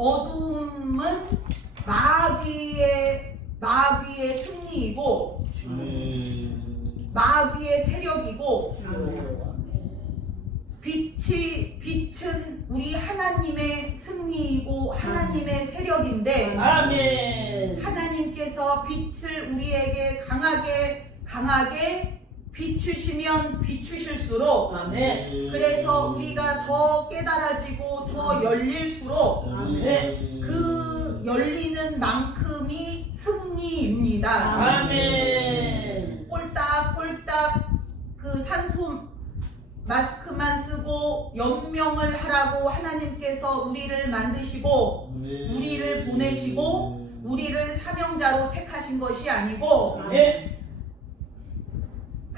어둠은 마귀의 승리이고 마귀의 세력이고 빛은 우리 하나님의 승리이고 하나님의 세력인데 아멘. 하나님께서 빛을 우리에게 강하게 비추시면 비추실수록 아멘. 그래서 우리가 더 깨달아지고 더 열릴수록 아멘. 그 열리는 만큼이 승리입니다. 아멘. 꼴딱꼴딱 그 산소 마스크만 쓰고 연명을 하라고 하나님께서 우리를 만드시고 우리를 보내시고 우리를 사명자로 택하신 것이 아니고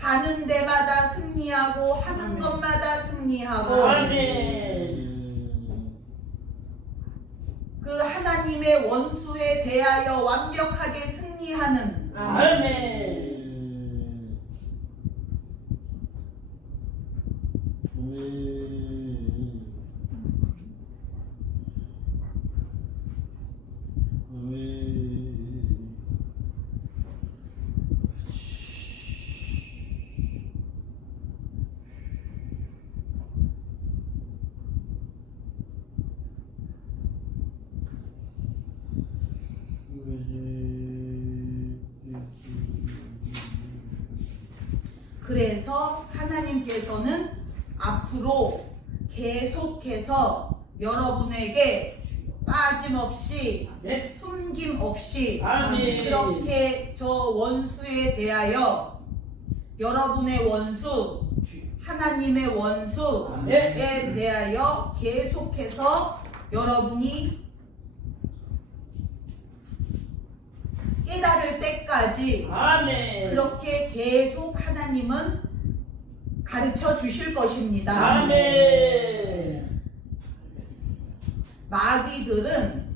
가는 데마다 승리하고 하는 것마다 승리하고 그 하나님의 원수에 대하여 완벽하게 승리하는 그래서 하나님께서는 앞으로 계속해서 여러분에게 빠짐없이 숨김없이 아멘. 그렇게 저 원수에 대하여 여러분의 원수 하나님의 원수에 대하여 계속해서 여러분이 깨달을 때까지 그렇게 계속 하나님은 가르쳐 주실 것입니다. 마귀들은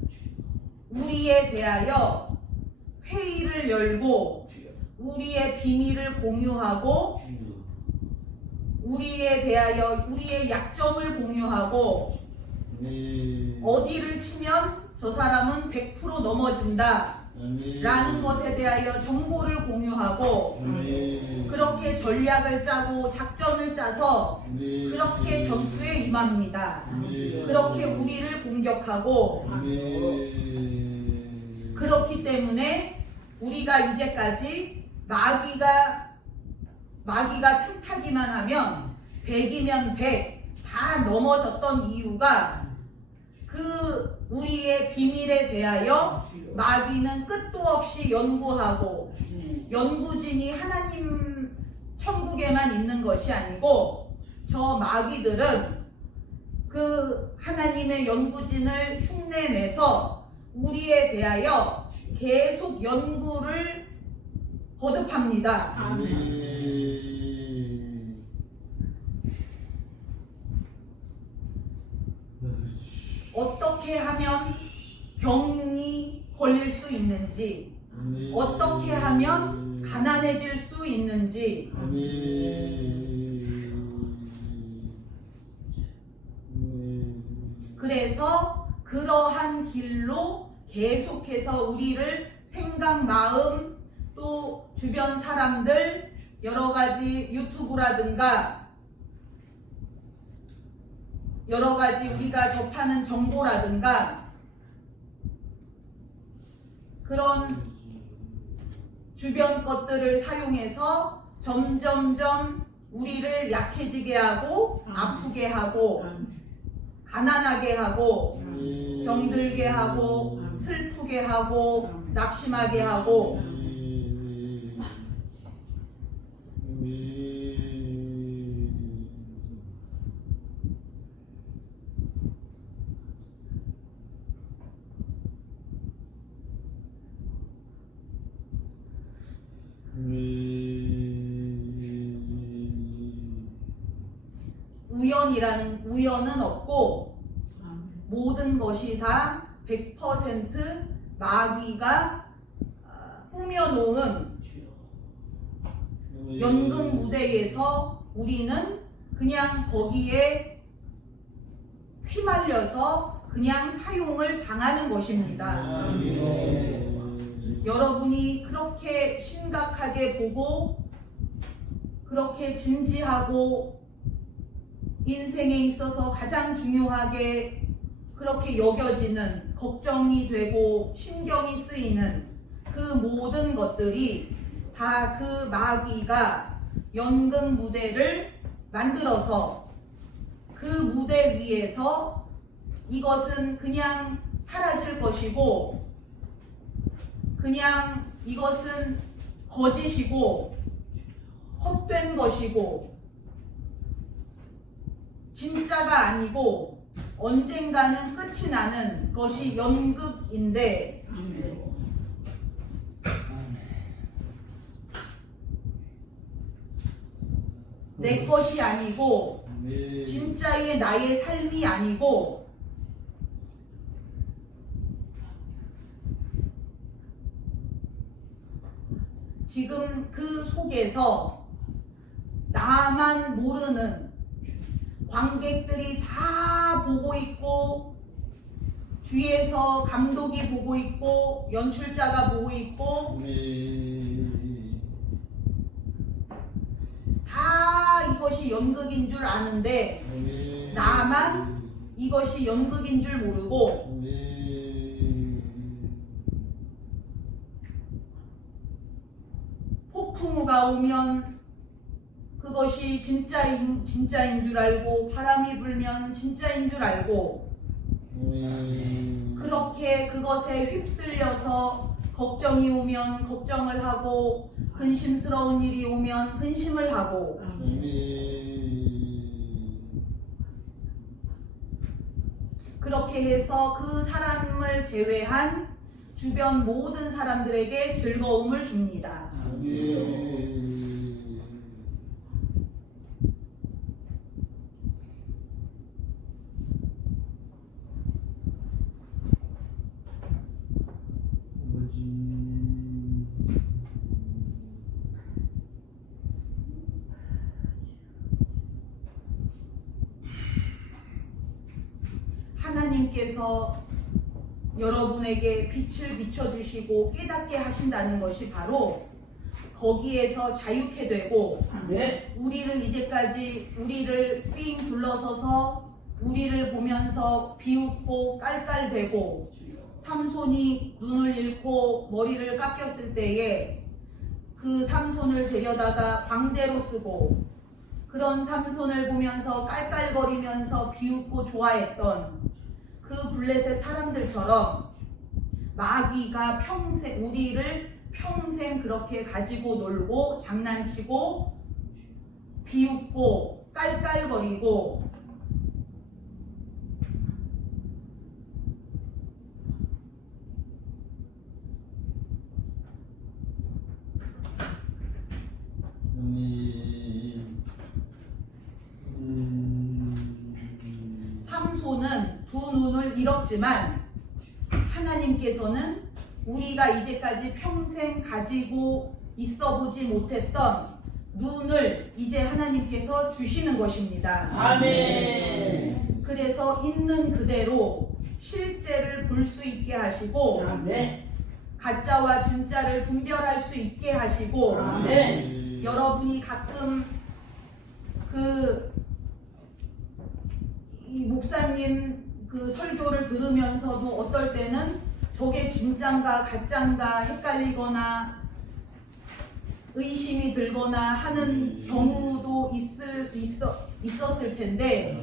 우리에 대하여 회의를 열고 우리의 비밀을 공유하고 우리에 대하여 우리의 약점을 공유하고 어디를 치면 저 사람은 100% 넘어진다 라는 것에 대하여 정보를 공유하고 그렇게 전략을 짜고 작전을 짜서 그렇게 전투에 임합니다. 그렇게 우리를 공격하고 그렇기 때문에 우리가 이제까지 마귀가 틈타기만 하면 100이면 100 다 넘어졌던 이유가 그 우리의 비밀에 대하여 마귀는 끝도 없이 연구하고 연구진이 하나님 천국에만 있는 것이 아니고 저 마귀들은 그 하나님의 연구진을 흉내내서 우리에 대하여 계속 연구를 거듭합니다. 어떻게 하면 병이 걸릴 수 있는지 어떻게 하면 가난해질 수 있는지 그래서 그러한 길로 계속해서 우리를 생각, 마음 또 주변 사람들 여러가지 유튜브라든가 여러가지 우리가 접하는 정보라든가 그런 주변 것들을 사용해서 점점점 우리를 약해지게 하고 아프게 하고 가난하게 하고 병들게 하고 슬프게 하고 낙심하게 하고 우연은 없고 모든 것이 다 100% 마귀가 꾸며놓은 연극 무대에서 우리는 그냥 거기에 휘말려서 그냥 사용을 당하는 것입니다. 여러분이 그렇게 심각하게 보고 그렇게 진지하고 인생에 있어서 가장 중요하게 그렇게 여겨지는, 걱정이 되고 신경이 쓰이는 그 모든 것들이 다 그 마귀가 연극 무대를 만들어서 그 무대 위에서 이것은 그냥 사라질 것이고, 그냥 이것은 거짓이고 헛된 것이고 진짜가 아니고 언젠가는 끝이 나는 것이 연극인데, 내 것이 아니고 진짜의 나의 삶이 아니고 지금 그 속에서 나만 모르는 관객들이 다 보고 있고, 뒤에서 감독이 보고 있고, 연출자가 보고 있고, 다 이것이 연극인 줄 아는데 나만 이것이 연극인 줄 모르고 폭풍우가 오면 그것이 진짜인 줄 알고, 바람이 불면 진짜인 줄 알고, 그렇게 그것에 휩쓸려서 걱정이 오면 걱정을 하고, 근심스러운 일이 오면 근심을 하고, 그렇게 해서 그 사람을 제외한 주변 모든 사람들에게 즐거움을 줍니다. 하나님께서 여러분에게 빛을 비춰주시고 깨닫게 하신다는 것이 바로 거기에서 자유케 되고, 우리를 이제까지 우리를 삥 둘러서서 우리를 보면서 비웃고 깔깔대고, 삼손이 눈을 잃고 머리를 깎였을 때에 그 삼손을 데려다가 광대로 쓰고, 그런 삼손을 보면서 깔깔거리면서 비웃고 좋아했던 그 블레셋 사람들처럼 마귀가 우리를 평생 그렇게 가지고 놀고 장난치고 비웃고 깔깔거리고, 삼손은 두 눈을 잃었지만 하나님께서는 우리가 이제까지 평생 가지고 있어 보지 못했던 눈을 이제 하나님께서 주시는 것입니다. 아멘. 그래서 있는 그대로 실제를 볼 수 있게 하시고, 가짜와 진짜를 분별할 수 있게 하시고, 여러분이 가끔 이 목사님 그 설교를 들으면서도 어떨 때는 저게 진짠가 가짠가 헷갈리거나 의심이 들거나 하는 경우도 있었을 텐데,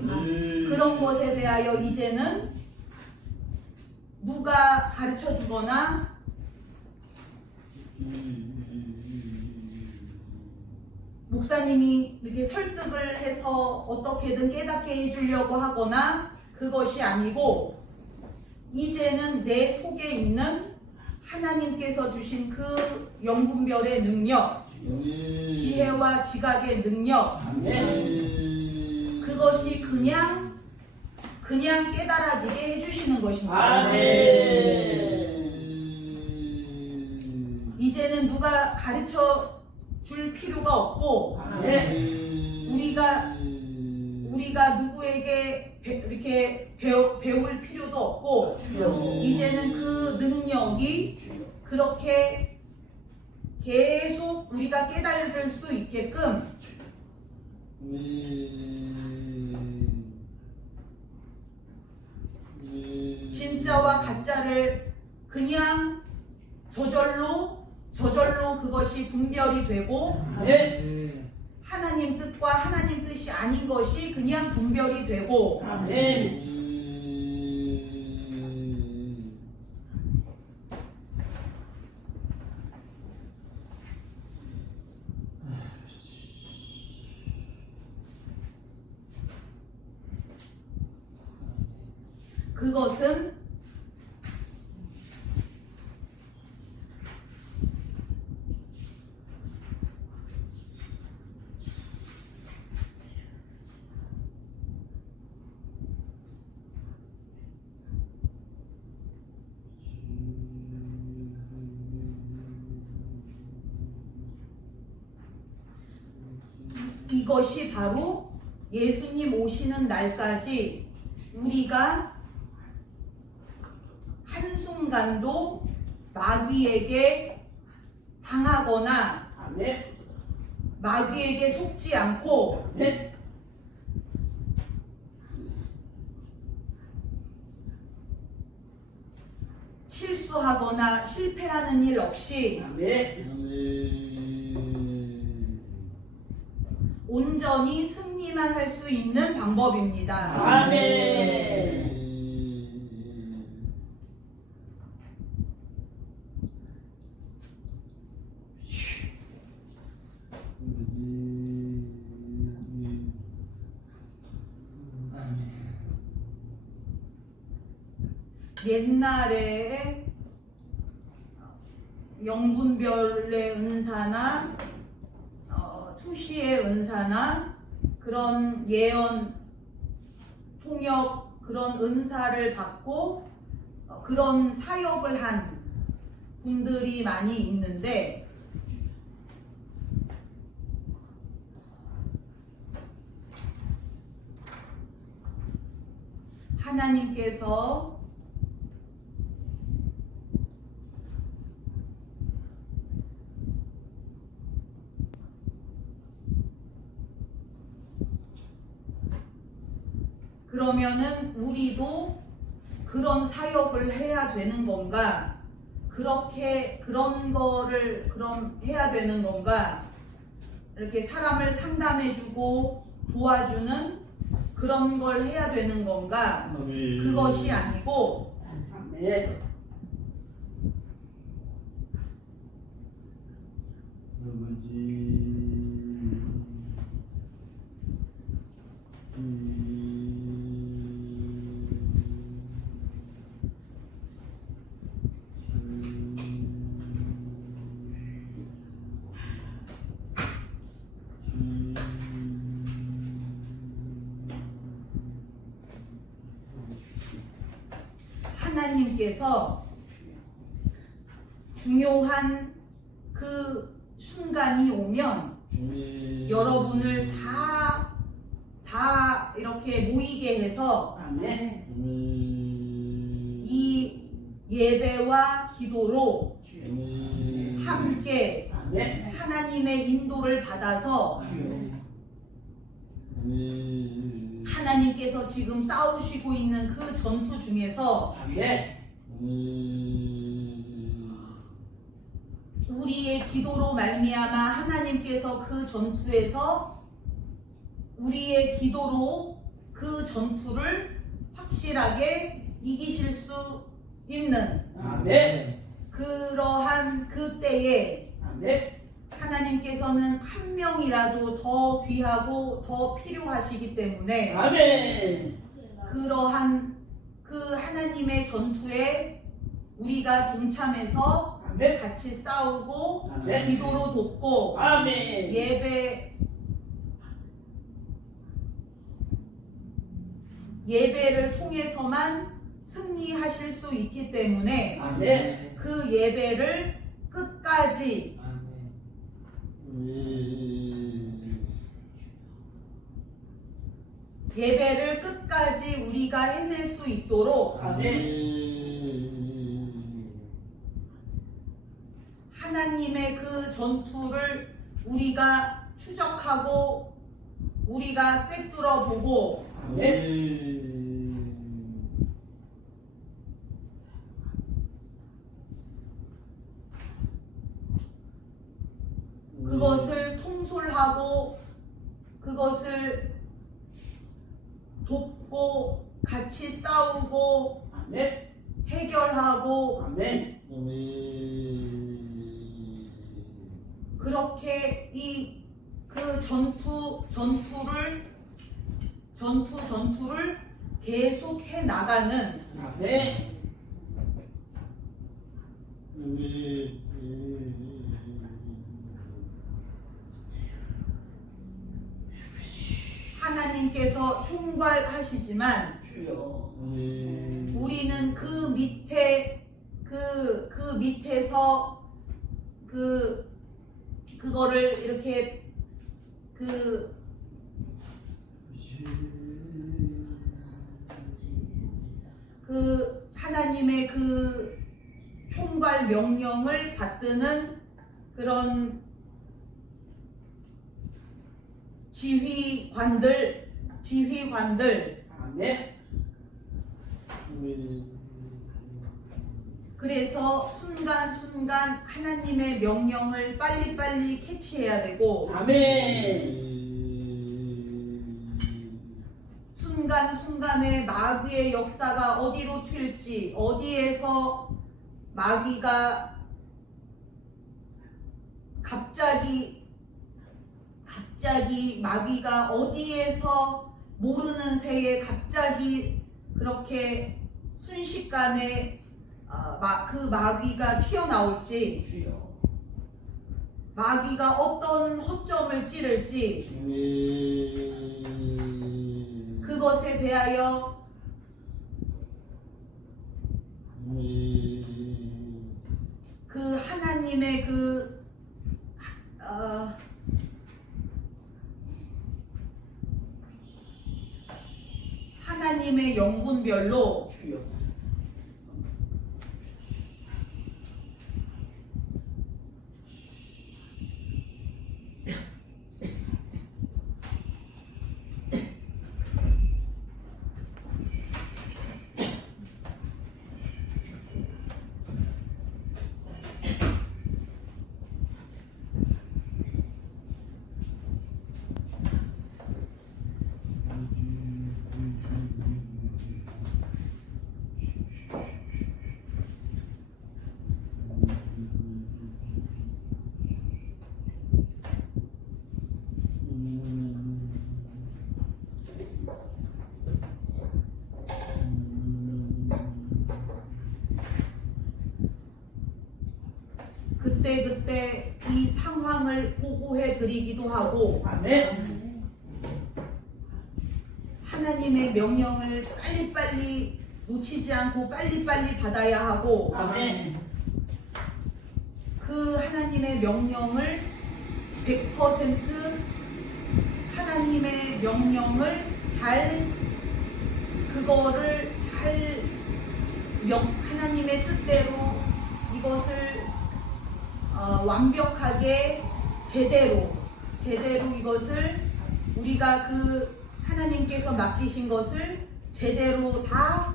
그런 것에 대하여 이제는 누가 가르쳐 주거나 목사님이 이렇게 설득을 해서 어떻게든 깨닫게 해주려고 하거나 그것이 아니고, 이제는 내 속에 있는 하나님께서 주신 그 영분별의 능력, 지혜와 지각의 능력, 그것이 그냥 깨달아지게 해주시는 것입니다. 이제는 누가 가르쳐 줄 필요가 없고, 우리가 누구에게 이렇게 배울 필요도 없고 이제는 그 능력이 그렇게 계속 우리가 깨달을 수 있게끔 진짜와 가짜를 그냥 저절로 그것이 분별이 되고 아멘. 하나님 뜻과 하나님 뜻이 아닌 것이 그냥 분별이 되고 아멘. 그것은 이것이 바로 예수님 오시는 날까지 우리가 한순간도 마귀에게 당하거나 아멘. 마귀에게 속지 않고 아멘. 실수하거나 실패하는 일 없이 아멘. 온전히 승리만 할 수 있는 방법입니다. 아멘. 옛날에 영분별의 은사나 투시의 은사나 그런 예언, 통역 그런 은사를 받고 그런 사역을 한 분들이 많이 있는데 하나님께서 그러면은 우리도 그런 사역을 해야 되는 건가? 그렇게 그런 거를 그럼 해야 되는 건가? 이렇게 사람을 상담해주고 도와주는 그런 걸 해야 되는 건가? 그것이 아니고 아멘. 하나님께서 중요한 그 순간이 오면 여러분을 다 이렇게 모이게 해서 아멘. 이 예배와 기도로 함께 아멘. 하나님의 인도를 받아서 하나님께서 지금 싸우시고 있는 그 전투 중에서 아멘. 우리의 기도로 말미암아 하나님께서 그 전투에서 우리의 기도로 그 전투를 확실하게 이기실 수 있는 아멘. 그러한 그때에 아멘. 하나님께서는 한 명이라도 더 귀하고 더 필요하시기 때문에 아멘. 그러한 그 하나님의 전투에 우리가 동참해서 아멘. 같이 싸우고 아멘. 기도로 돕고 아멘. 예배를 통해서만 승리하실 수 있기 때문에 아멘. 그 예배를 끝까지 예배를 끝까지 우리가 해낼 수 있도록 하나님의 그 전투를 우리가 추적하고 우리가 꿰뚫어 보고 그것을 통솔하고 그것을 돕고 같이 싸우고 해결하고 그렇게 그 전투를 계속 해 나가는 하나님께서 총괄하시지만 우리는 그 밑에서 그거를 이렇게 하나님의 그 총괄 명령을 받드는 그런 지휘관들 그래서 순간순간 하나님의 명령을 빨리빨리 캐치해야 되고 순간순간에 마귀의 역사가 어디로 튈지 어디에서 마귀가 갑자기 마귀가 어디에서 모르는 새에 갑자기 그렇게 순식간에 그 마귀가 튀어나올지 마귀가 어떤 허점을 찌를지 그것에 대하여 그 하나님의 하나님의 영분별로 그때 이 상황을 보고해 드리기도 하고 하나님의 명령을 빨리빨리 놓치지 않고 빨리빨리 받아야 하고 그 하나님의 명령을 100% 하나님의 명령을 하나님의 뜻대로 이것을 완벽하게 제대로 이것을 우리가 그 하나님께서 맡기신 것을 제대로 다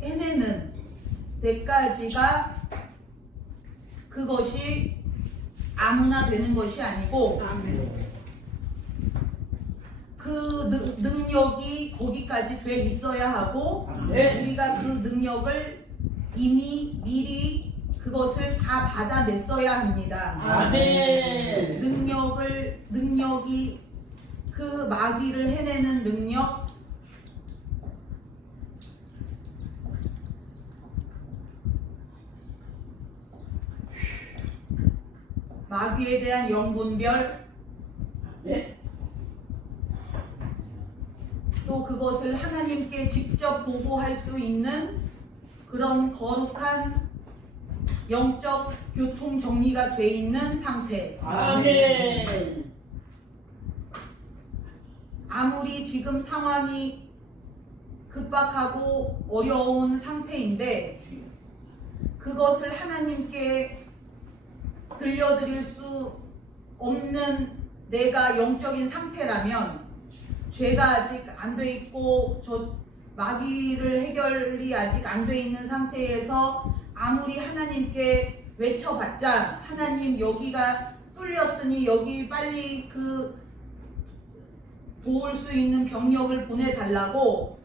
해내는 데까지가 그것이 아무나 되는 것이 아니고 그 능력이 거기까지 돼 있어야 하고 우리가 그 능력을 이미 미리 그것을 다 받아냈어야 합니다. 능력이 그 마귀를 해내는 능력, 마귀에 대한 영분별, 또 그것을 하나님께 직접 보고할 수 있는 그런 거룩한 영적 교통 정리가 돼 있는 상태. 아무리 지금 상황이 급박하고 어려운 상태인데 그것을 하나님께 들려드릴 수 없는 내가 영적인 상태라면 죄가 아직 안 돼 있고 저 마귀를 해결이 아직 안 돼 있는 상태에서 아무리 하나님께 외쳐봤자 하나님 여기가 뚫렸으니 여기 빨리 그 도울 수 있는 병력을 보내달라고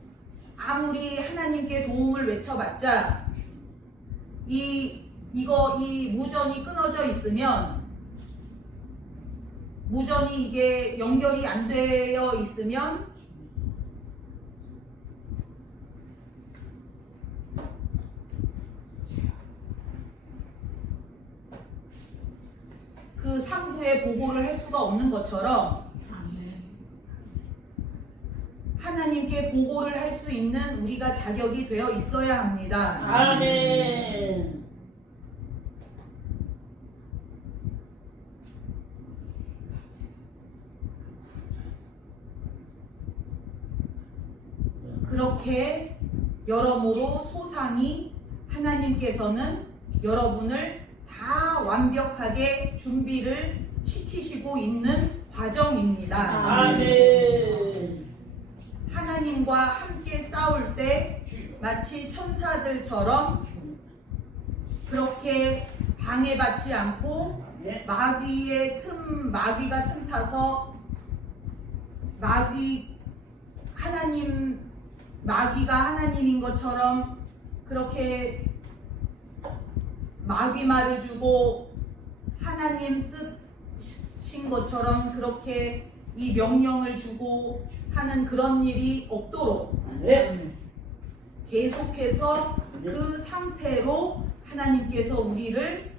아무리 하나님께 도움을 외쳐봤자 이 무전이 끊어져 있으면 무전이 이게 연결이 안 되어 있으면 그 상부에 보고를 할 수가 없는 것처럼 하나님께 보고를 할 수 있는 우리가 자격이 되어 있어야 합니다. 아멘. 그렇게 여러모로 소상히 하나님께서는 여러분을 다 완벽하게 준비를 시키시고 있는 과정입니다. 아멘. 하나님과 함께 싸울 때 마치 천사들처럼 그렇게 방해받지 않고 마귀가 틈타서 마귀가 하나님인 것처럼 그렇게 마귀 말을 주고 하나님 뜻인 것처럼 그렇게 이 명령을 주고 하는 그런 일이 없도록 계속해서 그 상태로 하나님께서 우리를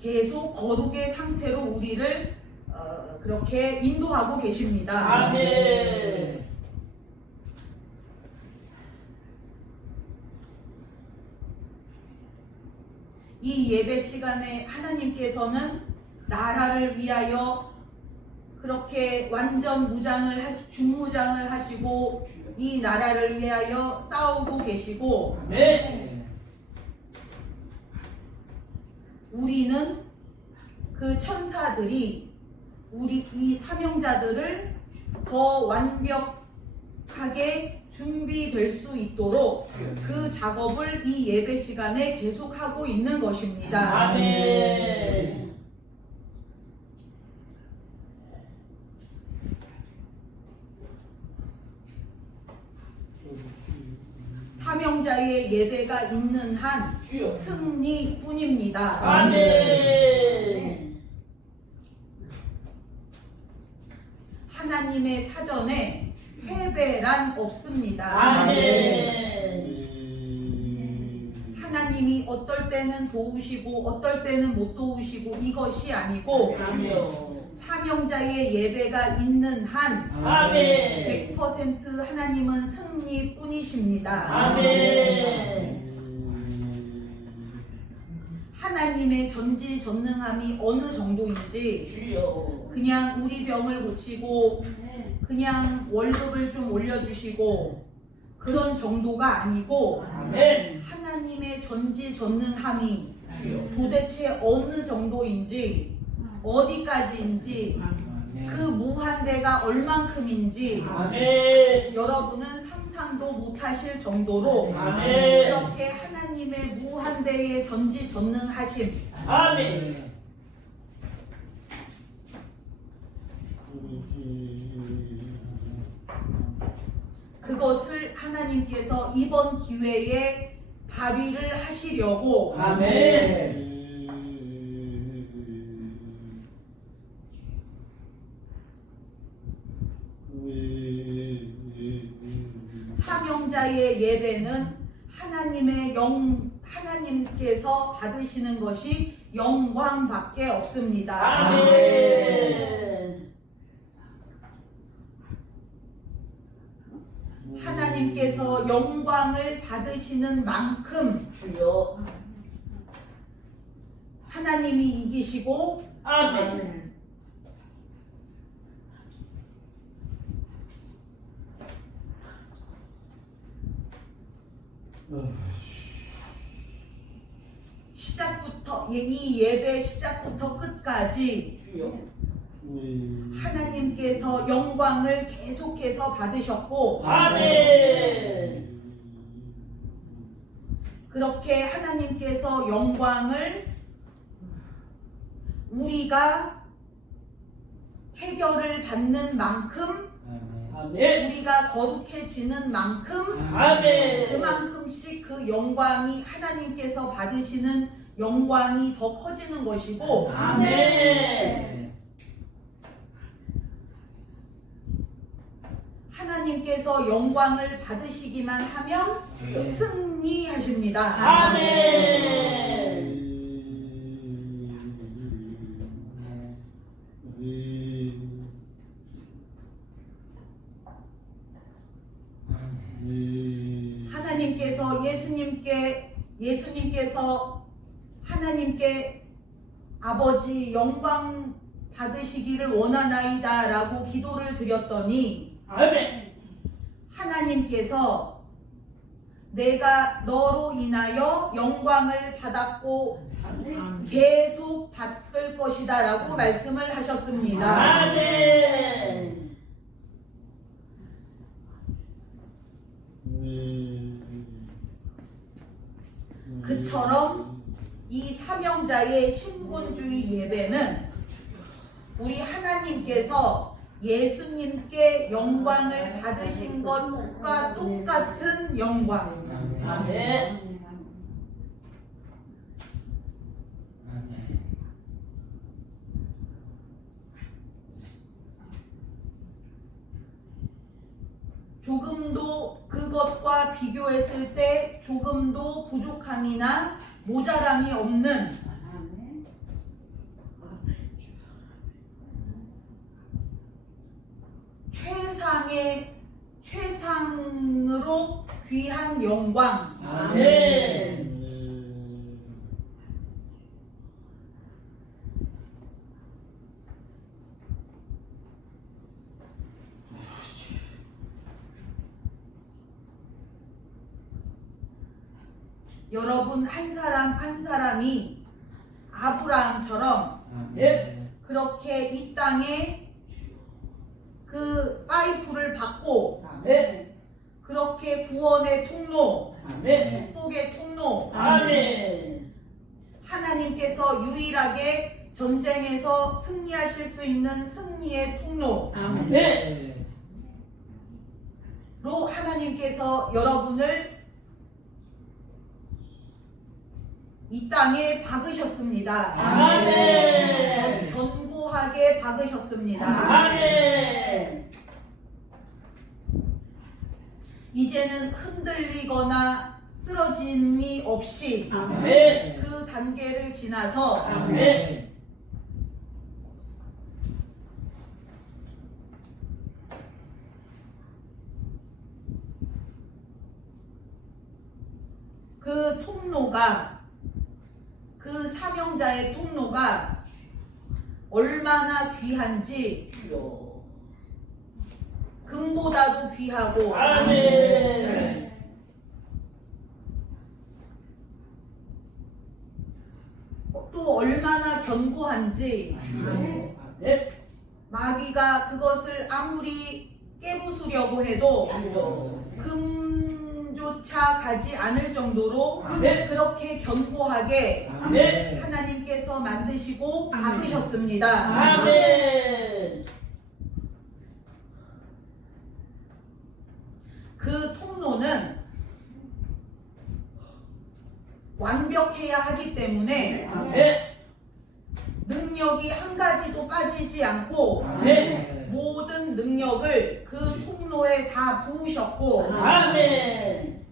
계속 거룩의 상태로 우리를 그렇게 인도하고 계십니다. 아멘. 이 예배 시간에 하나님께서는 나라를 위하여 그렇게 완전 중무장을 하시고 이 나라를 위하여 싸우고 계시고 우리는 그 천사들이 우리 이 사명자들을 더 완벽하게 준비될 수 있도록 그 작업을 이 예배 시간에 계속하고 있는 것입니다. 아멘. 사명자의 예배가 있는 한 승리뿐입니다. 아멘. 하나님의 사전에 패배란 없습니다. 아멘. 하나님이 어떨 때는 도우시고 어떨 때는 못 도우시고 이것이 아니고 사명자의 예배가 있는 한 아멘. 100% 하나님은 승리뿐이십니다. 아멘. 하나님의 전지전능함이 어느 정도인지 그냥 우리 병을 고치고 그냥 월급을 좀 올려주시고 그런 정도가 아니고 하나님의 전지전능함이 도대체 어느 정도인지 어디까지인지 그 무한대가 얼만큼인지 여러분은 상상도 못하실 정도로 그렇게 하나님의 무한대의 전지전능하심 아멘. 그것을 하나님께서 이번 기회에 발휘를 하시려고 아멘. 사명자의 예배는 하나님께서 받으시는 것이 영광밖에 없습니다. 아멘. 하나님께서 영광을 받으시는 만큼 하나님이 이기시고 아멘. 시작부터 이 예배 시작부터 끝까지 주여. 하나님께서 영광을 계속해서 받으셨고 아멘. 그렇게 하나님께서 영광을 우리가 해결을 받는 만큼 아멘. 우리가 거룩해지는 만큼 아멘. 그만큼씩 그 영광이 하나님께서 받으시는 영광이 더 커지는 것이고 아멘. 하나님께서 영광을 받으시기만 하면 승리하십니다. 아멘. 하나님께서 예수님께서 하나님께 아버지 영광 받으시기를 원하나이다 라고 기도를 드렸더니 아멘. 하나님께서 내가 너로 인하여 영광을 받았고 계속 받을 것이다 라고 말씀을 하셨습니다. 아멘. 그처럼 이 사명자의 신본주의 예배는 우리 하나님께서 예수님께 영광을 받으신 것과 똑같은 영광. 아멘. 조금도 그것과 비교했을 때 조금도 부족함이나 모자람이 없는 최상으로 귀한 영광. 아멘. 여러분 한 사람 한 사람이 아브라함처럼 아멘. 그렇게 이 땅에 그 파이프를 받고 아멘. 그렇게 구원의 통로, 아멘. 축복의 통로, 아멘. 하나님께서 유일하게 전쟁에서 승리하실 수 있는 승리의 통로로 아멘. 하나님께서 여러분을 이 땅에 박으셨습니다. 아멘. 견고하게 박으셨습니다. 아멘. 이제는 흔들리거나 쓰러짐이 없이 아멘. 그 단계를 지나서 아멘. 그 통로가 그 사명자의 통로가 얼마나 귀한지 주여. 금보다도 귀하고 아멘. 또 얼마나 견고한지 아멘. 마귀가 그것을 아무리 깨부수려고 해도 주여. 금조차 가지 않을 정도로 아멘. 그렇게 견고하게 아멘. 하나님께서 만드시고 박으셨습니다. 아멘. 그 통로는 완벽해야 하기 때문에 아멘. 능력이 한 가지도 빠지지 않고 아멘. 모든 능력을 그 통로에 다 부으셨고 아멘.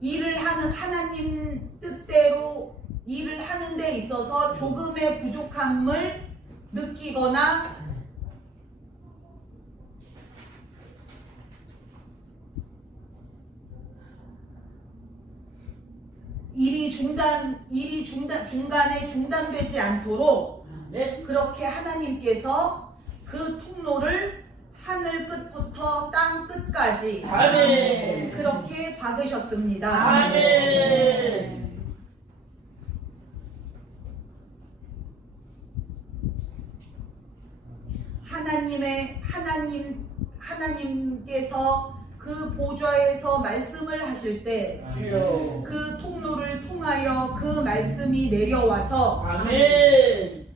일을 하는 하나님 뜻대로 일을 하는 데 있어서 조금의 부족함을 느끼거나 중간에 중단되지 않도록 아멘. 그렇게 하나님께서 그 통로를 하늘 끝부터 땅 끝까지 끝까지 아멘. 그렇게 받으셨습니다. 아멘. 하나님께서 그 보좌에서 말씀을 하실 때 주여. 그 통로를 통하여 그 말씀이 내려와서 아멘.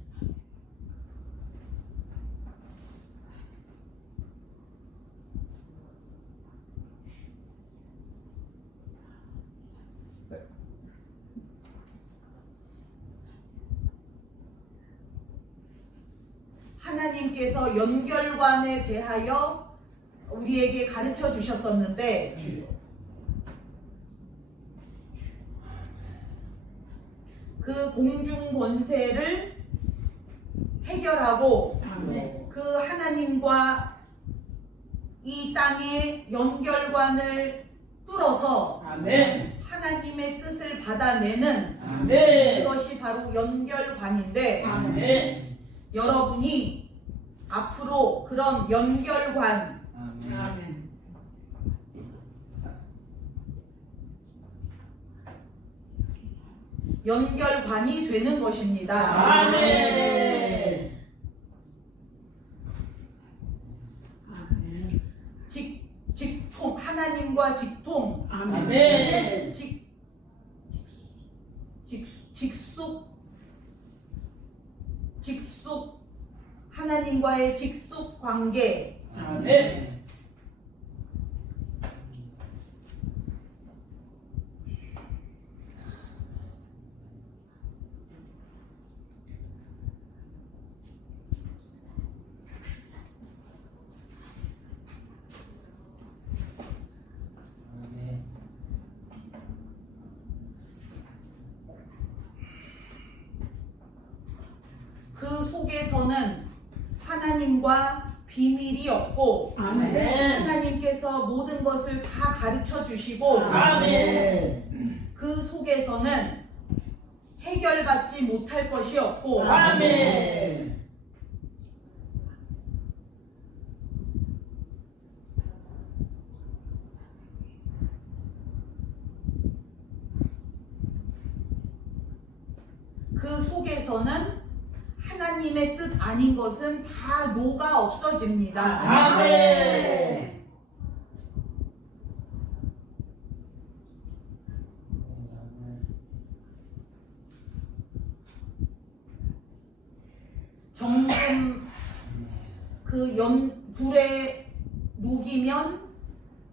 하나님께서 연결관에 대하여 우리에게 가르쳐 주셨었는데 주여. 그 공중 권세를 해결하고 아멘. 그 하나님과 이 땅의 연결관을 뚫어서 아멘. 하나님의 뜻을 받아내는 아멘. 그것이 바로 연결관인데 아멘. 여러분이 앞으로 그런 연결관 아멘. 연결관이 되는 것입니다. 아멘. 직통 하나님과 직통 아멘. 직속 하나님과의 직속 관계 아멘. 그 속에서는 하나님과 비밀이 없고 아멘. 하나님께서 모든 것을 다 가르쳐 주시고 아멘. 그 속에서는 해결받지 못할 것이 없고 아멘. 그 속에서는 하나님의 뜻 아닌 것은 다 녹아 없어집니다. 아멘. 정금 그 불에 녹이면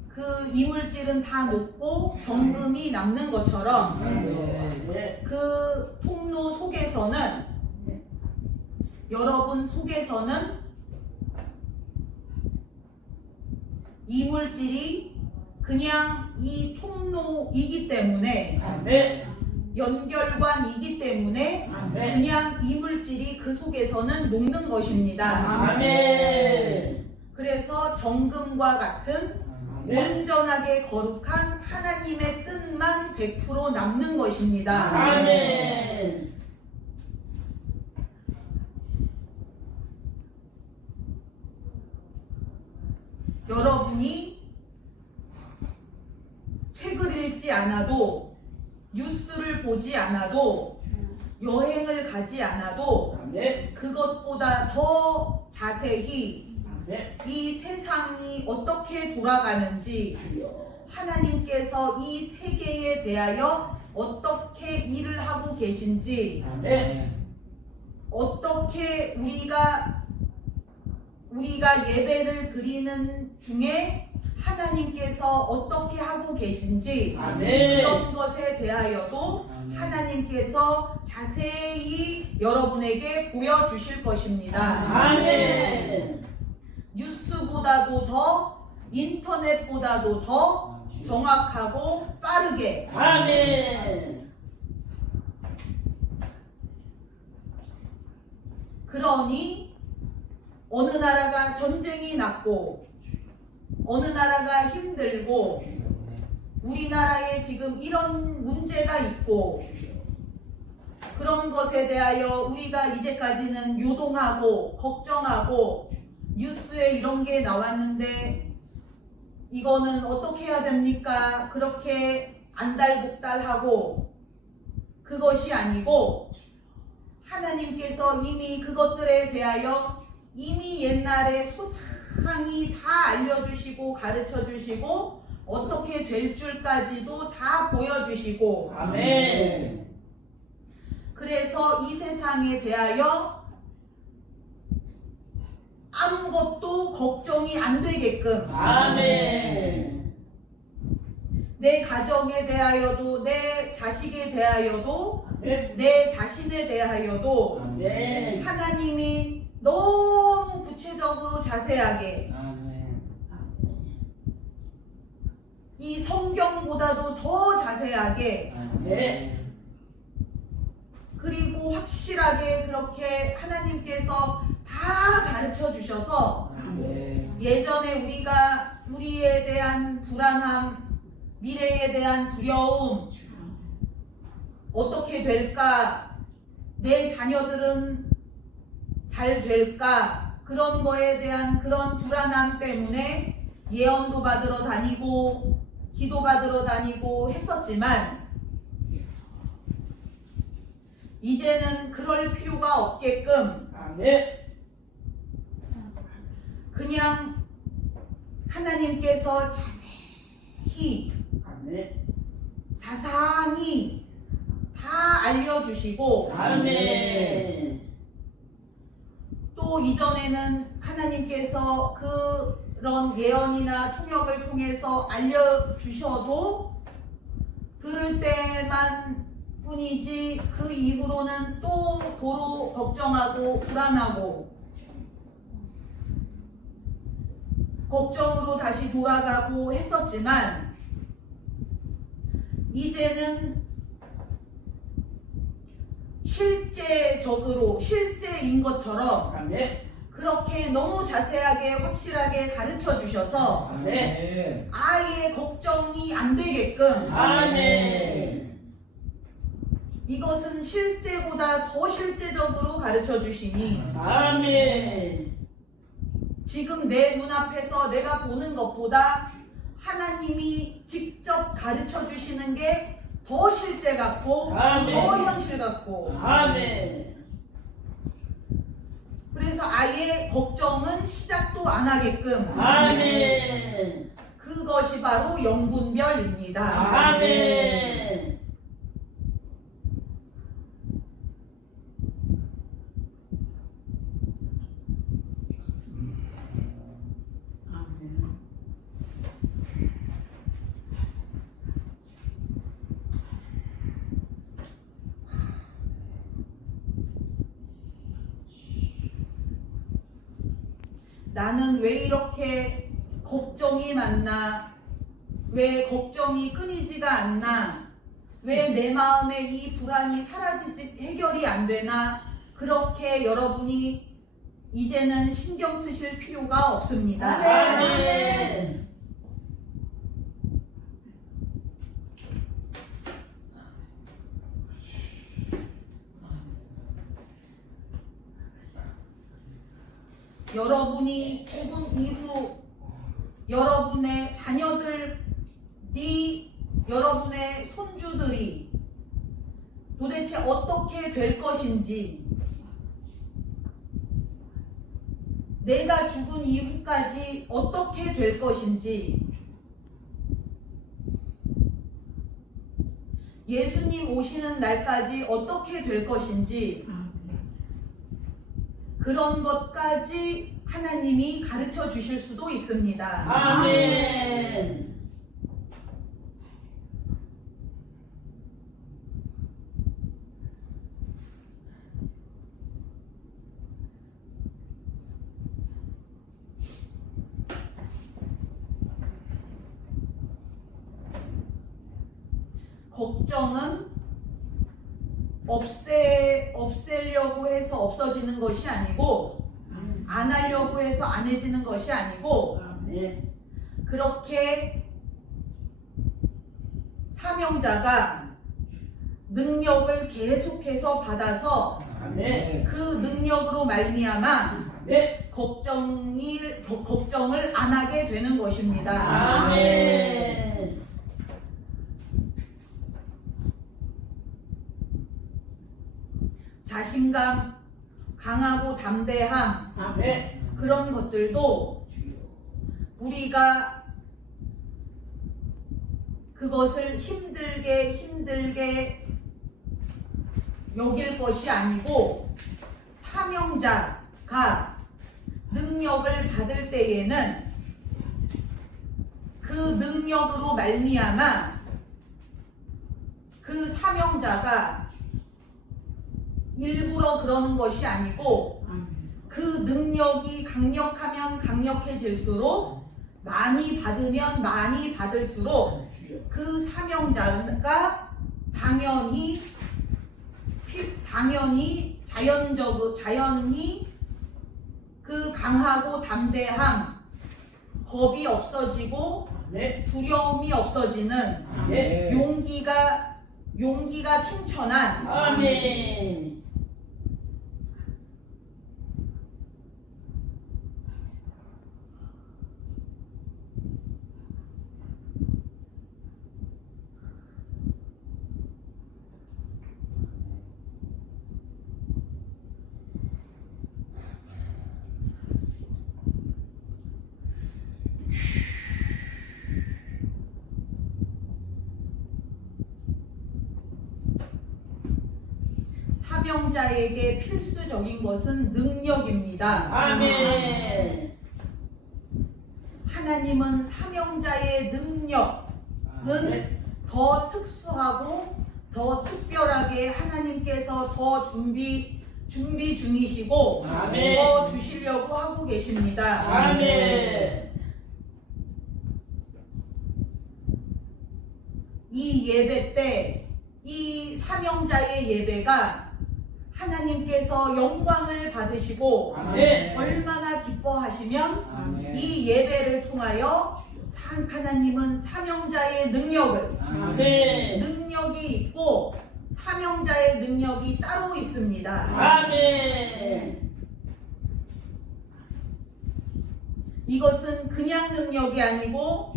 그 이물질은 다 녹고 정금이 남는 것처럼 아멘. 그 통로 속에서는 여러분 속에서는 이물질이 그냥 이 통로이기 때문에 아멘. 연결관이기 때문에 아멘. 그냥 이물질이 그 속에서는 녹는 것입니다. 아멘. 그래서 정금과 같은 온전하게 거룩한 하나님의 뜻만 100% 남는 것입니다. 아멘. 여러분이 책을 읽지 않아도 뉴스를 보지 않아도 여행을 가지 않아도 아멘. 그것보다 더 자세히 아멘. 이 세상이 어떻게 돌아가는지 주여. 하나님께서 이 세계에 대하여 어떻게 일을 하고 계신지 아멘. 어떻게 우리가 예배를 드리는 중에 하나님께서 어떻게 하고 계신지 아멘. 그런 것에 대하여도 하나님께서 자세히 여러분에게 보여주실 것입니다. 아멘. 뉴스보다도 더 인터넷보다도 더 정확하고 빠르게 아멘. 그러니 어느 나라가 전쟁이 났고 어느 나라가 힘들고 우리나라에 지금 이런 문제가 있고 그런 것에 대하여 우리가 이제까지는 요동하고 걱정하고 뉴스에 이런 게 나왔는데 이거는 어떻게 해야 됩니까? 그렇게 안달복달하고 그것이 아니고 하나님께서 이미 그것들에 대하여 이미 옛날에 소상히 다 알려주시고 가르쳐주시고 어떻게 될 줄까지도 다 보여주시고 아멘. 그래서 이 세상에 대하여 아무것도 걱정이 안 되게끔 아멘. 내 가정에 대하여도 내 자식에 대하여도 아멘. 내 자신에 대하여도 아멘. 하나님이 너무 구체적으로 자세하게 아멘. 이 성경보다도 더 자세하게 아멘. 그리고 확실하게 그렇게 하나님께서 다 가르쳐 주셔서 아멘. 예전에 우리가 우리에 대한 불안함, 미래에 대한 두려움, 어떻게 될까, 내 자녀들은 잘 될까, 그런 거에 대한 그런 불안함 때문에 예언도 받으러 다니고 기도 받으러 다니고 했었지만 이제는 그럴 필요가 없게끔 아멘. 그냥 하나님께서 자세히 아멘. 자상히 다 알려주시고 아멘. 또 이전에는 하나님께서 그런 예언이나 통역을 통해서 알려주셔도 들을 때만 뿐이지 그 이후로는 또 도로 걱정하고 불안하고 걱정으로 다시 돌아가고 했었지만 이제는 실제인 것처럼 아멘. 그렇게 너무 자세하게 확실하게 가르쳐 주셔서 아멘. 아예 걱정이 안 되게끔 아멘. 이것은 실제보다 더 실제적으로 가르쳐 주시니 아멘. 지금 내 눈앞에서 내가 보는 것보다 하나님이 직접 가르쳐 주시는 게 더 실제 같고 아멘. 더 현실 같고 아멘. 그래서 아예 걱정은 시작도 안 하게끔 아멘. 그것이 바로 영분별입니다. 아멘. 나는 왜 이렇게 걱정이 많나? 왜 걱정이 끊이지가 않나? 왜 내 마음에 이 불안이 해결이 안 되나? 그렇게 여러분이 이제는 신경 쓰실 필요가 없습니다. 아멘. 여러분이 죽음 이후 여러분의 자녀들이 여러분의 손주들이 도대체 어떻게 될 것인지 내가 죽은 이후까지 어떻게 될 것인지 예수님 오시는 날까지 어떻게 될 것인지 그런 것까지 하나님이 가르쳐 주실 수도 있습니다. 아멘. 걱정은 없애려고 해서 없어지는 것이 아니고 안 하려고 해서 안 해지는 것이 아니고 아멘. 그렇게 사명자가 능력을 계속해서 받아서 아멘. 그 능력으로 말미암아 아멘. 걱정을 안 하게 되는 것입니다. 아멘. 자신감, 강하고 담대함, 아멘. 그런 것들도 우리가 그것을 힘들게 여길 것이 아니고 사명자가 능력을 받을 때에는 그 능력으로 말미암아 그 사명자가 일부러 그러는 것이 아니고 그 능력이 강력하면 강력해질수록 많이 받으면 많이 받을수록 그 사명자가 당연히 자연히 그 강하고 담대함, 겁이 없어지고 두려움이 없어지는 용기가 충천한 아멘. 사명자에게 필수적인 것은 능력입니다. 아멘. 하나님은 사명자의 능력은 더 특수하고 더 특별하게 하나님께서 더 준비 중이시고 아멘. 더 주시려고 하고 계십니다. 아멘. 이 예배 때 이 사명자의 예배가 하나님께서 영광을 받으시고 아멘. 얼마나 기뻐하시면 아멘. 이 예배를 통하여 하나님은 사명자의 능력이 있고 사명자의 능력이 따로 있습니다. 아멘. 이것은 그냥 능력이 아니고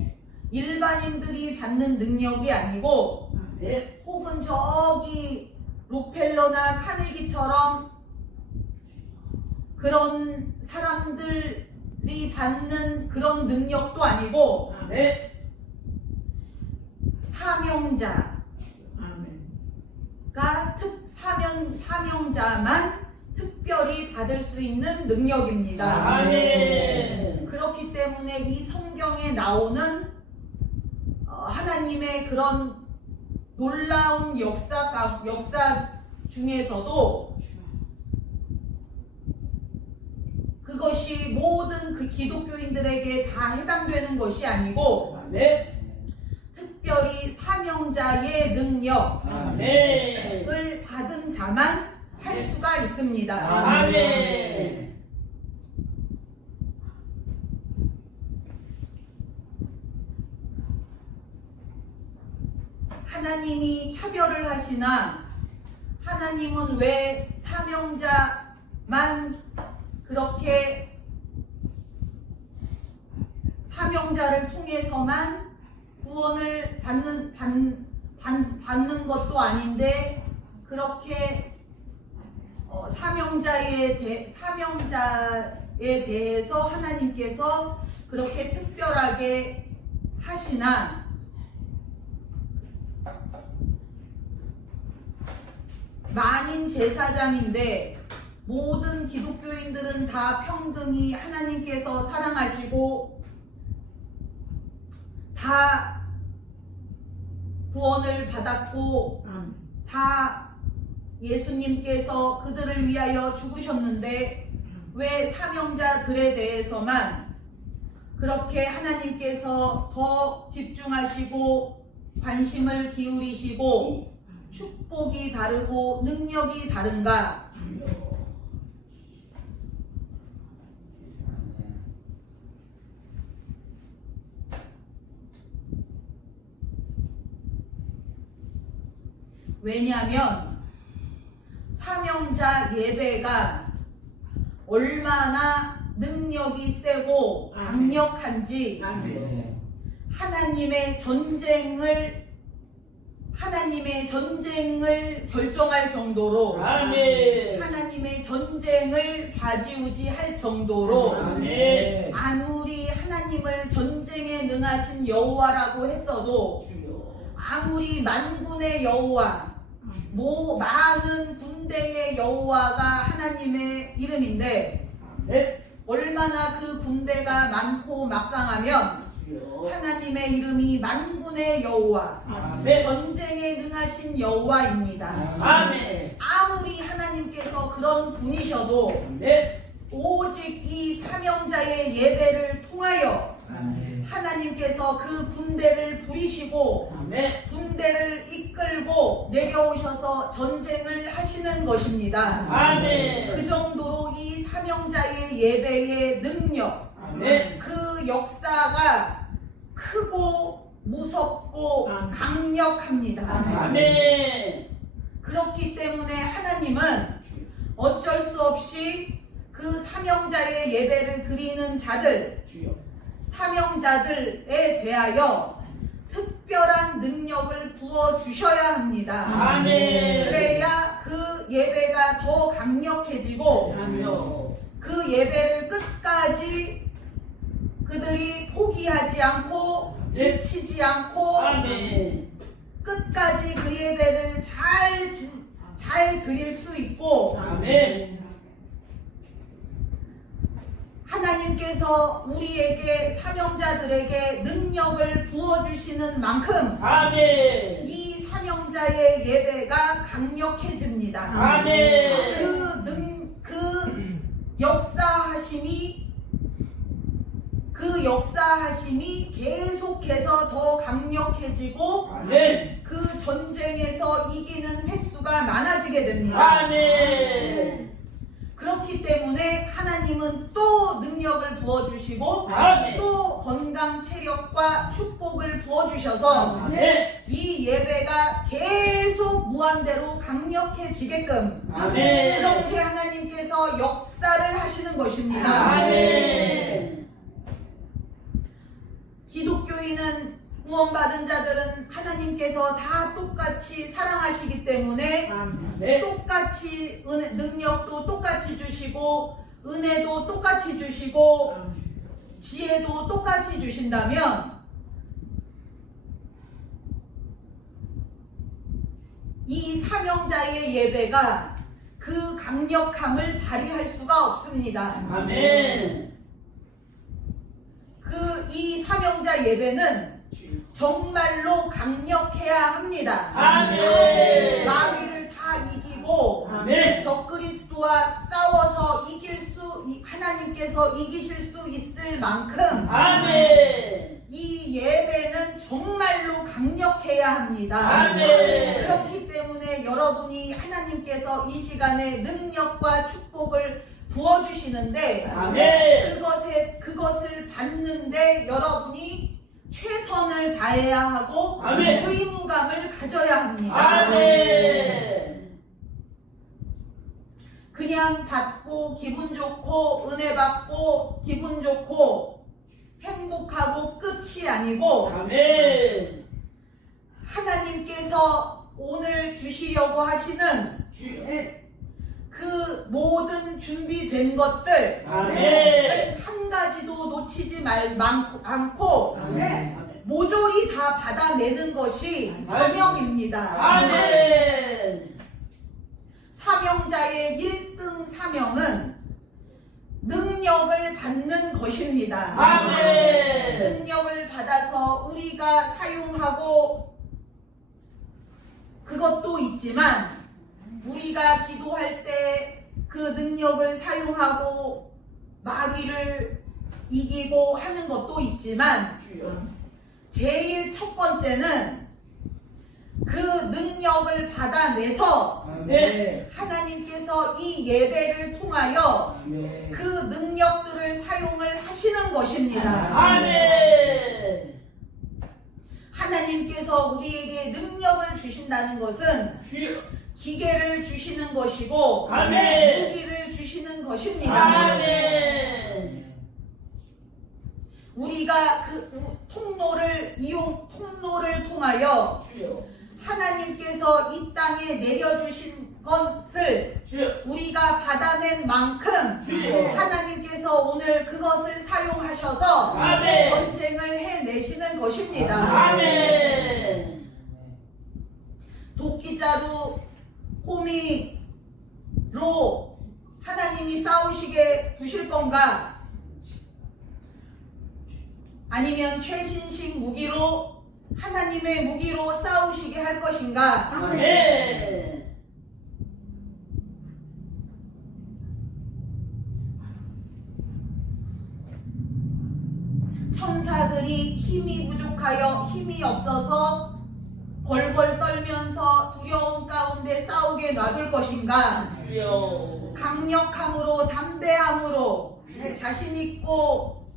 일반인들이 받는 능력이 아니고 혹은 저기 록펠러나 카네기처럼 그런 사람들이 받는 그런 능력도 아니고 사명자가 사명자만 특별히 받을 수 있는 능력입니다. 아멘. 그렇기 때문에 이 성경에 나오는 하나님의 그런 놀라운 역사 중에서도 그것이 모든 그 기독교인들에게 다 해당되는 것이 아니고 특별히 사명자의 능력을 받은 자만 할 수가 있습니다. 아멘. 하나님이 차별을 하시나 하나님은 왜 사명자만 그렇게 사명자를 통해서만 구원을 받는 것도 아닌데 그렇게 사명자에 대해서 하나님께서 그렇게 특별하게 하시나 만인 제사장인데 모든 기독교인들은 다 평등히 하나님께서 사랑하시고 다 구원을 받았고 다 예수님께서 그들을 위하여 죽으셨는데 왜 사명자들에 대해서만 그렇게 하나님께서 더 집중하시고 관심을 기울이시고 축복이 다르고 능력이 다른가? 왜냐하면 사명자 예배가 얼마나 능력이 세고 강력한지 아멘. 하나님의 전쟁을 결정할 정도로 아멘. 하나님의 전쟁을 좌지우지할 정도로 아멘. 아무리 하나님을 전쟁에 능하신 여호와라고 했어도 아무리 만군의 여호와 많은 군대의 여호와가 하나님의 이름인데 얼마나 그 군대가 많고 막강하면 하나님의 이름이 만군의 여호와 아멘. 전쟁에 능하신 여호와입니다. 아멘. 아무리 하나님께서 그런 분이셔도 아멘. 오직 이 사명자의 예배를 통하여 하나님께서 그 군대를 부리시고 아멘. 군대를 이끌고 내려오셔서 전쟁을 하시는 것입니다. 아멘. 그 정도로 이 사명자의 예배의 능력, 아멘. 그 역사가 크고 무섭고 강력합니다. 아멘. 그렇기 때문에 하나님은 어쩔 수 없이 그 사명자의 예배를 드리는 자들, 사명자들에 대하여 특별한 능력을 부어 주셔야 합니다. 아멘. 그래야 그 예배가 더 강력해지고 그 예배를 끝까지 그들이 포기하지 않고 지치지 않고 아멘. 끝까지 그 예배를 잘 드릴 수 있고 아멘. 하나님께서 우리에게 사명자들에게 능력을 부어주시는 만큼 아멘. 이 사명자의 예배가 강력해집니다. 아멘. 그 역사하심이 계속해서 더 강력해지고 아멘. 그 전쟁에서 이기는 횟수가 많아지게 됩니다. 아멘. 그렇기 때문에 하나님은 또 능력을 부어주시고 아멘. 또 건강 체력과 축복을 부어주셔서 아멘. 이 예배가 계속 무한대로 강력해지게끔 아멘. 그렇게 하나님께서 역사를 하시는 것입니다. 아멘. 기독교인은 구원받은 자들은 하나님께서 다 똑같이 사랑하시기 때문에 아멘. 똑같이 능력도 똑같이 주시고 은혜도 똑같이 주시고 지혜도 똑같이 주신다면 이 사명자의 예배가 그 강력함을 발휘할 수가 없습니다. 아멘. 이 사명자 예배는 정말로 강력해야 합니다. 아멘. 마귀를 다 이기고 아멘. 적그리스도와 싸워서 하나님께서 이기실 수 있을 만큼 아멘. 이 예배는 정말로 강력해야 합니다. 아멘. 그렇기 때문에 여러분이 하나님께서 이 시간에 능력과 축복을 부어주시는데 아멘. 그것을 받는데 여러분이 최선을 다해야 하고 아멘. 의무감을 가져야 합니다. 아멘. 그냥 받고 기분 좋고 은혜 받고 기분 좋고 행복하고 끝이 아니고 아멘. 하나님께서 오늘 주시려고 하시는 그 모든 준비된 것들 아멘. 한 가지도 놓치지 않고 아멘. 모조리 다 받아내는 것이 사명입니다. 아멘. 사명자의 1등 사명은 능력을 받는 것입니다. 아멘. 능력을 받아서 우리가 사용하고 그것도 있지만 우리가 기도할 때 그 능력을 사용하고 마귀를 이기고 하는 것도 있지만 제일 첫 번째는 그 능력을 받아내서 네. 하나님께서 이 예배를 통하여 그 능력들을 사용을 하시는 것입니다. 아멘. 하나님께서 우리에게 능력을 주신다는 것은 기계를 주시는 것이고 아멘. 무기를 주시는 것입니다. 아멘. 우리가 통로를 통하여 주여. 하나님께서 이 땅에 내려주신 것을 주여. 우리가 받아낸 만큼 주여. 하나님께서 오늘 그것을 사용하셔서 아멘. 전쟁을 해내시는 것입니다. 아멘. 도끼자루 호미로 하나님이 싸우시게 두실 건가? 아니면 최신식 무기로 하나님의 무기로 싸우시게 할 것인가? 아멘. 천사들이 힘이 부족하여 힘이 없어서 벌벌 떨면서 두려움 가운데 싸우게 놔둘 것인가? 주여. 강력함으로 담대함으로 자신 있고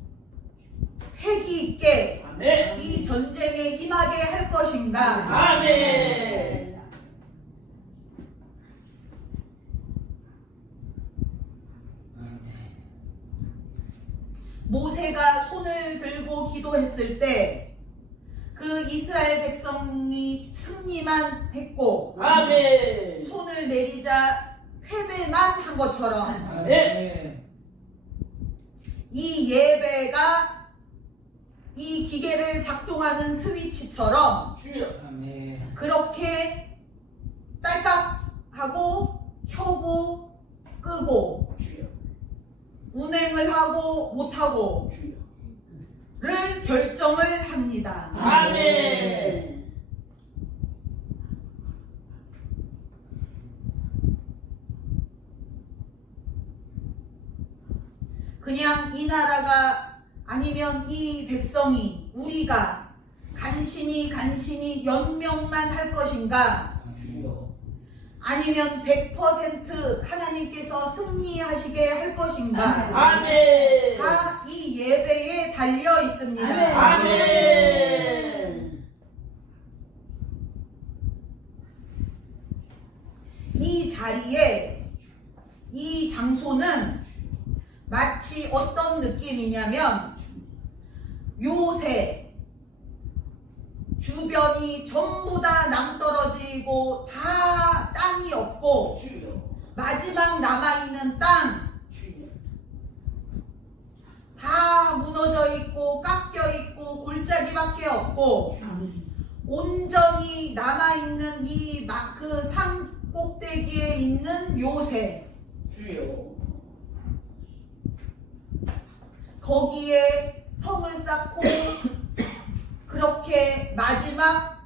패기 있게 아멘. 이 전쟁에 임하게 할 것인가? 아멘. 모세가 손을 들고 기도했을 때 그 이스라엘 백성이 승리만 했고 아멘. 손을 내리자 패배만 한 것처럼 아멘. 이 예배가 이 기계를 작동하는 스위치처럼 주여. 그렇게 딸깍 하고 켜고 끄고 주여. 운행을 하고 못하고 주여. 를 결정을 합니다. 아멘. 그냥 이 나라가 아니면 이 백성이 우리가 간신히 연명만 할 것인가? 주여. 아니면 100% 하나님께서 승리하시게 할 것인가? 아멘. 다 이 예배에 달려 있습니다. 아멘. 이 자리에 이 장소는 마치 어떤 느낌이냐면 요새 주변이 전부 다 낭떠러지고 다 땅이 없고 주여. 마지막 남아있는 땅 다 무너져 있고 깎여 있고 골짜기밖에 없고 온전히 남아있는 이 그 산 꼭대기에 있는 요새 주여. 거기에 성을 쌓고 그렇게 마지막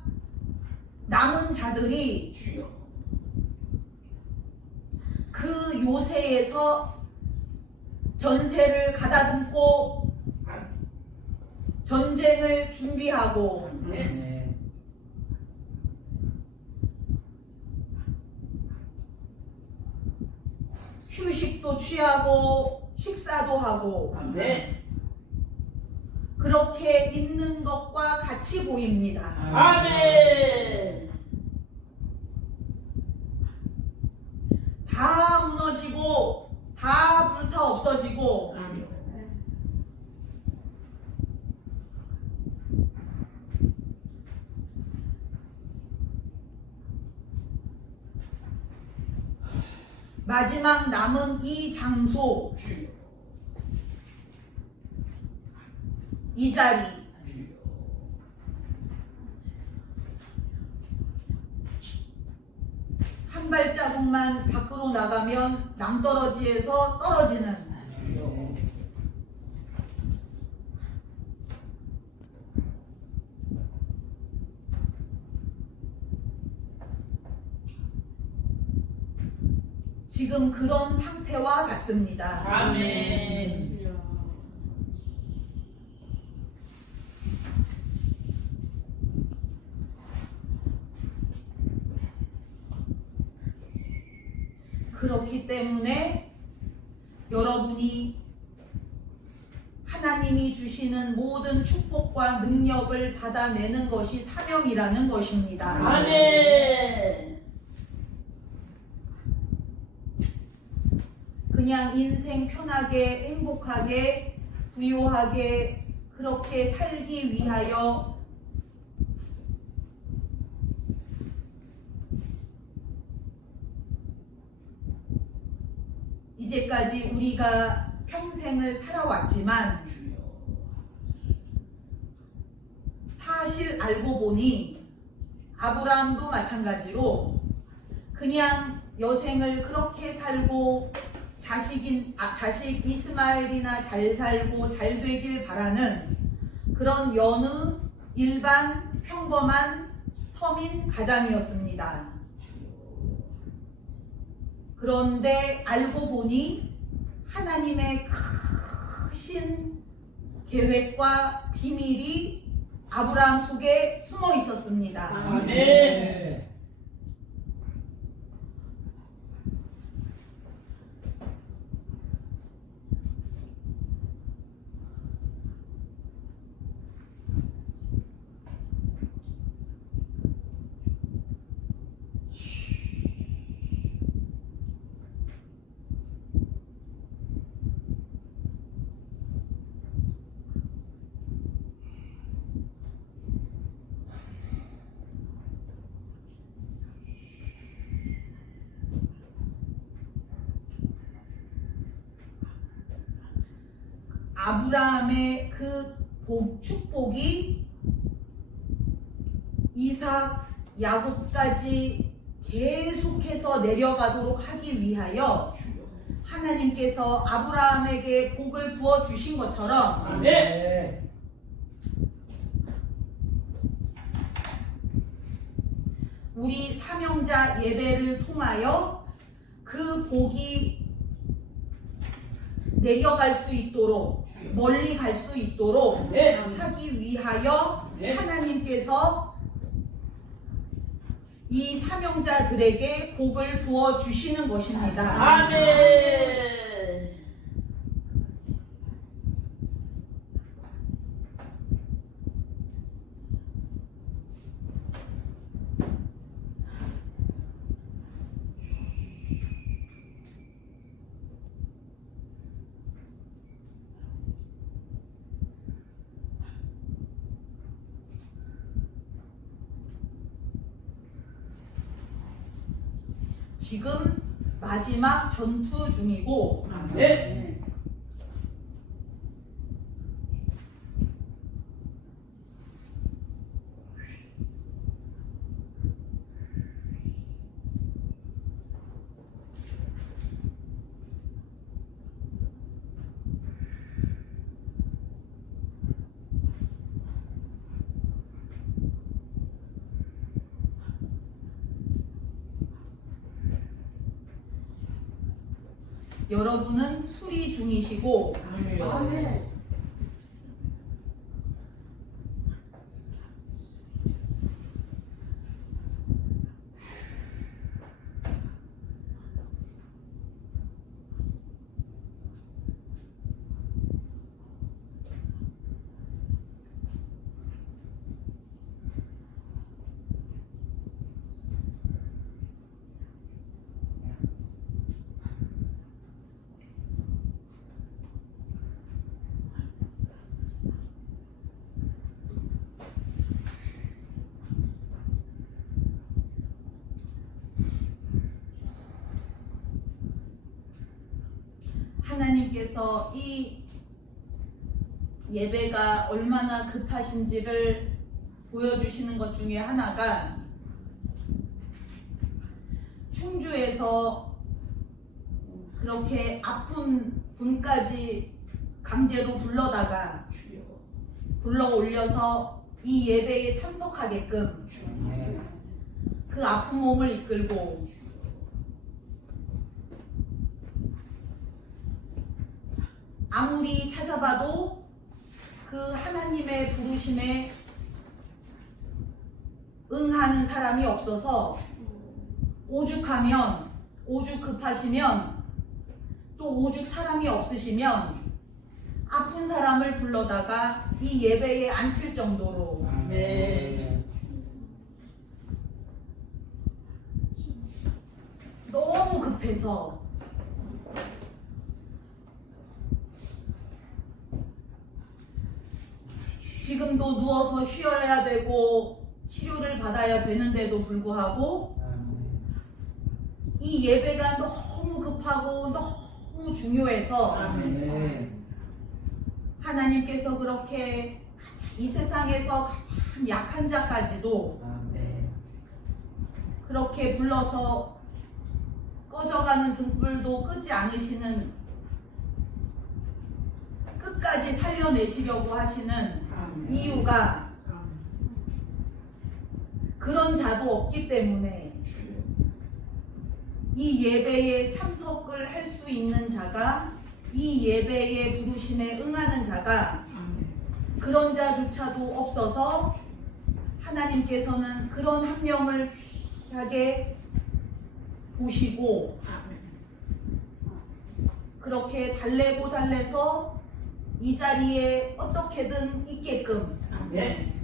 남은 자들이 주여. 그 요새에서 전세를 가다듬고 전쟁을 준비하고 휴식도 취하고 식사도 하고 아멘. 그렇게 있는 것과 같이 보입니다. 아멘. 다 무너지고 다 불타 없어지고 마지막 남은 이 장소 주여. 이 자리 한 발자국만 밖으로 나가면 낭떠러지에서 떨어지는 주여. 지금 그런 상태와 같습니다. 아멘. 그렇기 때문에 여러분이 하나님이 주시는 모든 축복과 능력을 받아내는 것이 사명이라는 것입니다. 아멘. 그냥 인생 편하게 행복하게 부유하게 그렇게 살기 위하여 이제까지 우리가 평생을 살아왔지만 사실 알고 보니 아브라함도 마찬가지로 그냥 여생을 그렇게 살고 자식 이스마엘이나 잘 살고 잘 되길 바라는 그런 여느 일반 평범한 서민 가장이었습니다. 그런데 알고 보니 하나님의 크신 계획과 비밀이 아브라함 속에 숨어 있었습니다. 아멘. 아브라함의 그 축복이 이삭, 야곱까지 계속해서 내려가도록 하기 위하여 하나님께서 아브라함에게 복을 부어 주신 것처럼 아멘. 우리 사명자 예배를 통하여 그 복이 내려갈 수 있도록 멀리 갈 수 있도록 아멘. 하기 위하여 네. 하나님께서 이 사명자들에게 복을 부어 주시는 것입니다. 아멘. 지금 마지막 전투 중이고 아멘. 여러분은 수리 중이시고 아멘. 하나님께서 이 예배가 얼마나 급하신지를 보여주시는 것 중에 하나가 충주에서 그렇게 아픈 분까지 강제로 불러 올려서 이 예배에 참석하게끔 그 아픈 몸을 이끌고 아무리 찾아봐도 그 하나님의 부르심에 응하는 사람이 없어서 오죽 급하시면 또 오죽 사람이 없으시면 아픈 사람을 불러다가 이 예배에 앉힐 정도로 아멘. 너무 급해서 지금도 누워서 쉬어야 되고 치료를 받아야 되는데도 불구하고 이 예배가 너무 급하고 너무 중요해서 아멘. 하나님께서 그렇게 이 세상에서 가장 약한 자까지도 아멘. 그렇게 불러서 꺼져가는 등불도 끄지 않으시는, 끝까지 살려내시려고 하시는 이유가 그런 자도 없기 때문에 이 예배에 참석을 할 수 있는 자가, 이 예배의 부르심에 응하는 자가 그런 자조차도 없어서 하나님께서는 그런 한 명을 귀하게 보시고 그렇게 달래고 달래서 이 자리에 어떻게든 있게끔 아멘.